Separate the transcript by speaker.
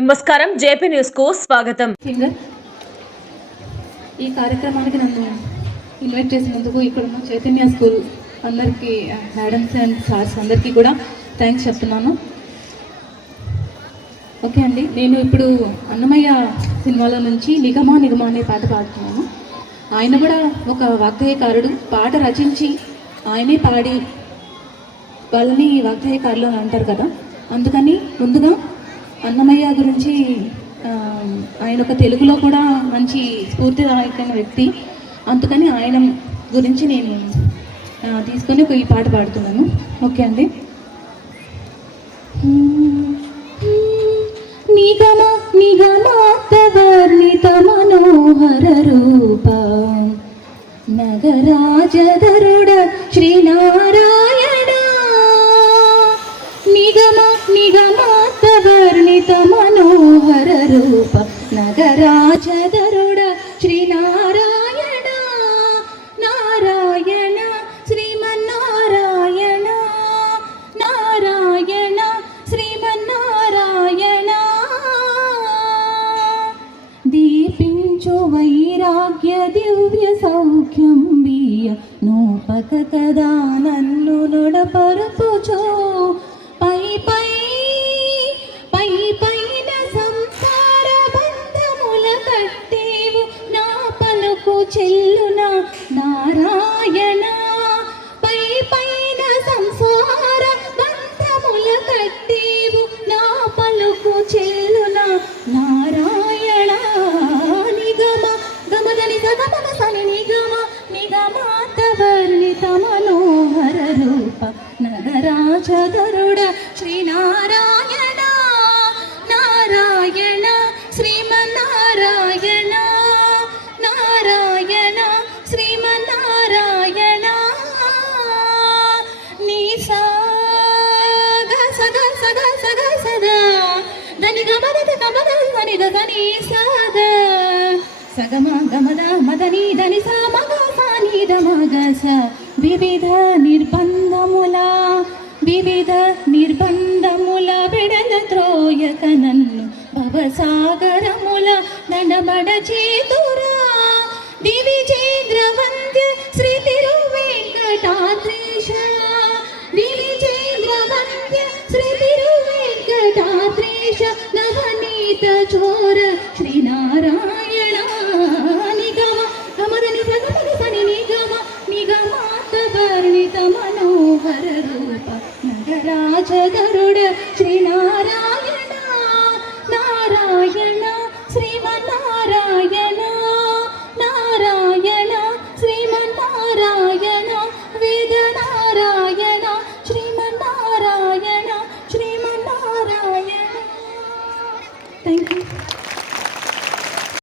Speaker 1: నమస్కారం. జేపీ న్యూస్కు స్వాగతం.
Speaker 2: సింగర్ ఈ కార్యక్రమానికి నన్ను ఇన్వైట్ చేసినందుకు ఇక్కడ ఉన్న చైతన్య స్కూల్ అందరికీ మేడమ్స్ అండ్ సార్స్ అందరికీ కూడా థ్యాంక్స్ చెప్తున్నాను. ఓకే అండి నేను ఇప్పుడు అన్నమయ్య సినిమాలో నుంచి నిగమా నిగమా అనే పాట పాడుతున్నాను. ఆయన కూడా ఒక వాగ్గేయకారుడు పాట రచించి ఆయనే పాడి వాళ్ళని వాగ్గేయకారులు అని అంటారు కదా. అందుకని ముందుగా అన్నమయ్య గురించి ఆయన ఒక తెలుగులో కూడా మంచి స్ఫూర్తిదాయకమైన వ్యక్తి. అందుకని ఆయన గురించి నేను తీసుకొని ఒక ఈ పాట పాడుతున్నాను. ఓకే అండి. నిగమ నిగమాతవర్ణిత మనోహర రూప. నగరాజధరుడ శ్రీనారాయణ రూప నగరాజధరుడ శ్రీనారాయణ నారాయణ శ్రీమన్నారాయణ నారాయణ శ్రీమన్నారాయణ. దీపించు వైరాగ్య దివ్య సౌఖ్యం బియ్య నూపక కదా నన్ను నొడపరుపుచో నారాయణ. పై పైన సంసార బంధముల కట్టేవు నా పలుకు చెల్లున నారాయణ. నిగమ గమదని గమ సని నిగమ నిగమాత మనోహర రూప నగరాజధరుడ శ్రీనారాయణ నారాయణ. గమద గమద దని దని సాద సగమ గమద మదని దని సా మగ సాని మగ వివిధ నిర్బంధముల వివిధ నిర్బంధముల విడల త్రోయక నన్ను భవసాగరముల నడబడ చేతురా నవనీత చోర శ్రీనారాయణ నిగమ గమదని సగమగ సని నిగమ నిగమాత వర్ణిత మనోహర రూప నగరాజ గరుడ శ్రీనారాయణ